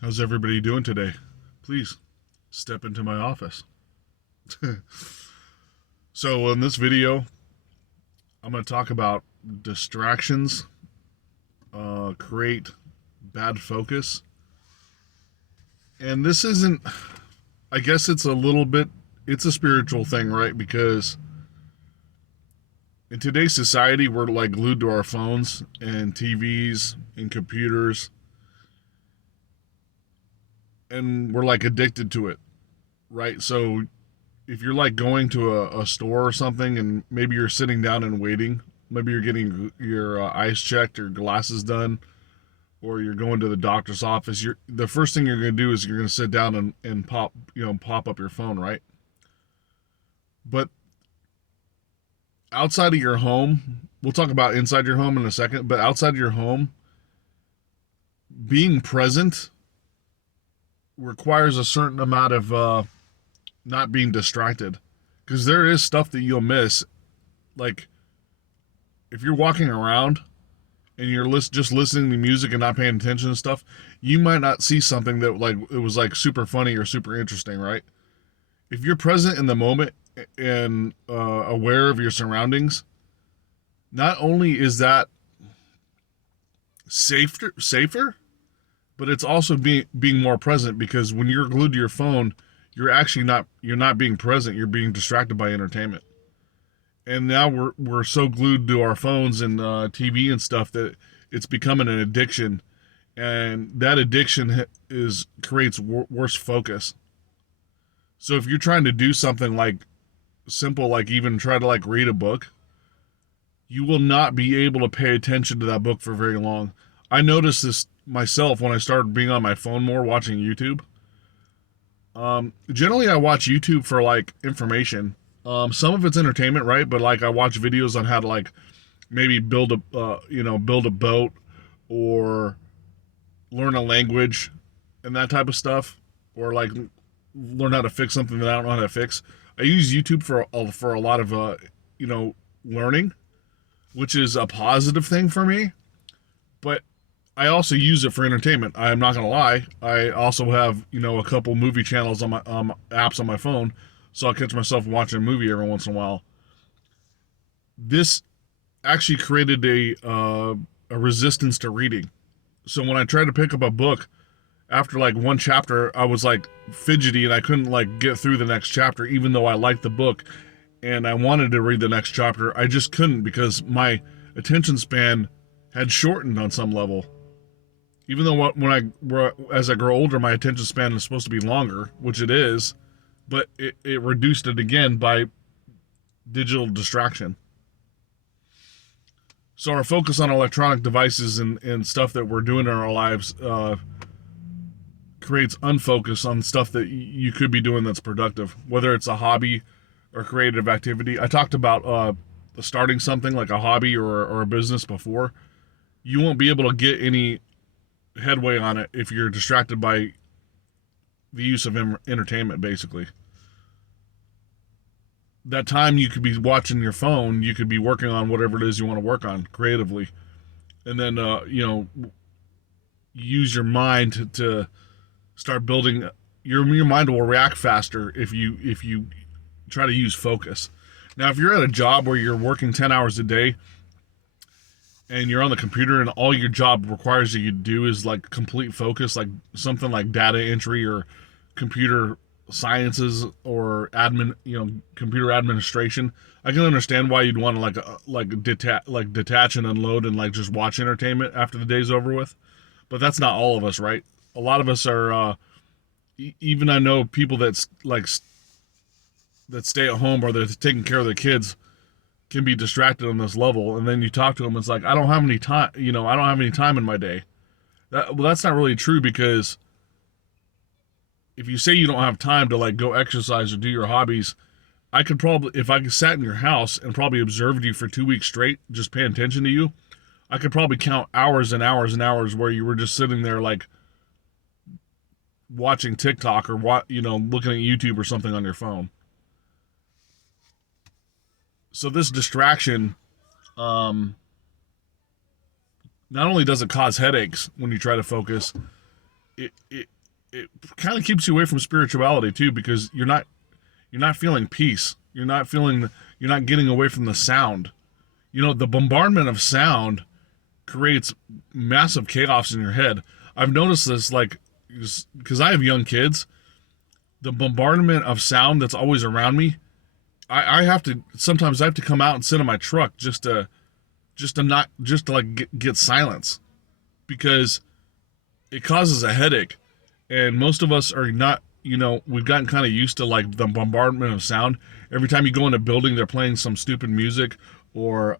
How's everybody doing today? Please step into my office. So, in this video, I'm going to talk about distractions, create bad focus. And this isn't, I guess it's a little bit, it's a spiritual thing, right? Because in today's society, we're like glued to our phones and TVs and computers, and we're like addicted to it, right? So, if you're like going to a store or something and maybe you're sitting down and waiting, maybe you're getting your eyes checked or glasses done, or you're going to the doctor's office, you're the first thing you're going to do is you're going to sit down and pop up your phone, right? But outside of your home, we'll talk about inside your home in a second, but outside of your home, being present requires a certain amount of not being distracted, because there is stuff that you'll miss. Like if you're walking around and you're just listening to music and not paying attention to stuff, you might not see something that like it was like super funny or super interesting, right? If you're present in the moment and aware of your surroundings, not only is that safer, but it's also being more present, because when you're glued to your phone, you're not being present. You're being distracted by entertainment. And now we're so glued to our phones and TV and stuff that it's becoming an addiction, and that addiction is creates worse focus. So if you're trying to do something like simple, like even try to like read a book, you will not be able to pay attention to that book for very long. I noticed this myself when I started being on my phone more, watching YouTube. Generally, I watch YouTube for like information. Some of it's entertainment, right? But like I watch videos on how to like maybe build a boat, or learn a language and that type of stuff, or like learn how to fix something that I don't know how to fix. I use YouTube for a lot of learning, which is a positive thing for me. But I also use it for entertainment. I am not gonna lie. I also have a couple movie channels on my apps on my phone, so I'll catch myself watching a movie every once in a while. This actually created a resistance to reading. So when I tried to pick up a book, after like one chapter, I was like fidgety and I couldn't like get through the next chapter, even though I liked the book and I wanted to read the next chapter. I just couldn't, because my attention span had shortened on some level. Even though as I grow older, my attention span is supposed to be longer, which it is, but it reduced it again by digital distraction. So our focus on electronic devices and stuff that we're doing in our lives creates unfocus on stuff that you could be doing that's productive, whether it's a hobby or creative activity. I talked about starting something like a hobby or a business before. You won't be able to get any headway on it if you're distracted by the use of entertainment, basically. That time you could be watching your phone, you could be working on whatever it is you want to work on creatively. And then, use your mind to start building. Your mind will react faster if you try to use focus. Now, if you're at a job where you're working 10 hours a day and you're on the computer and all your job requires you to do is like complete focus, like something like data entry or computer sciences or computer administration, I can understand why you'd want to detach and unload and like just watch entertainment after the day's over with. But that's not all of us, right? A lot of us are. Even I know people that's like that stay at home or they're taking care of their kids can be distracted on this level, and then you talk to them, it's like, I don't have any time. I don't have any time in my day. That's not really true, because if you say you don't have time to like go exercise or do your hobbies, I could probably, if I sat in your house and probably observed you for 2 weeks straight, just paying attention to you, I could probably count hours and hours and hours where you were just sitting there like watching TikTok or looking at YouTube or something on your phone. So this distraction, um, not only does it cause headaches when you try to focus, it kind of keeps you away from spirituality too, because you're not feeling peace. You're not getting away from the sound. The bombardment of sound creates massive chaos in your head. I've noticed this, like, because I have young kids. The bombardment of sound that's always around me, I have to sometimes I have to come out and sit in my truck just to like get silence, because it causes a headache, and most of us are not. We've gotten kind of used to like the bombardment of sound. Every time you go in a building, they're playing some stupid music, or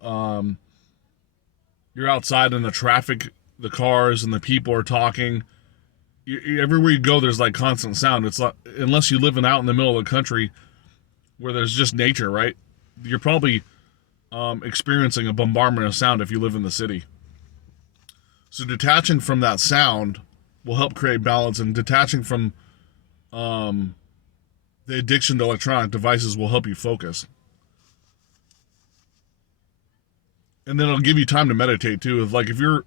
you're outside in the traffic, the cars and the people are talking. Everywhere you go, there's like constant sound. It's like, unless you live out in the middle of the country where there's just nature, right? You're probably experiencing a bombardment of sound if you live in the city. So detaching from that sound will help create balance, and detaching from the addiction to electronic devices will help you focus. And then it'll give you time to meditate too. If you're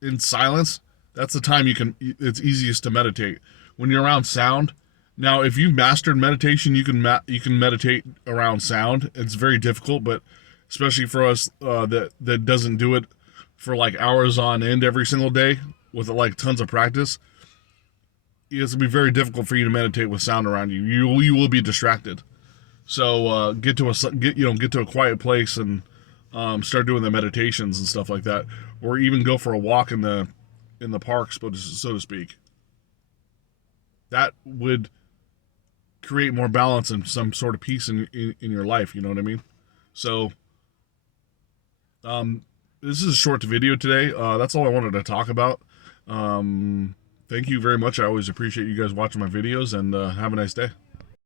in silence, that's the time it's easiest to meditate. When you're around sound. Now, if you've mastered meditation, you can meditate around sound. It's very difficult, but especially for us that doesn't do it for like hours on end every single day with like tons of practice, it's gonna be very difficult for you to meditate with sound around you. You will be distracted. So get to a quiet place and start doing the meditations and stuff like that, or even go for a walk in the park, so to speak. That would create more balance and some sort of peace in your life. You know what I mean? So, this is a short video today. That's all I wanted to talk about. Thank you very much. I always appreciate you guys watching my videos, and have a nice day.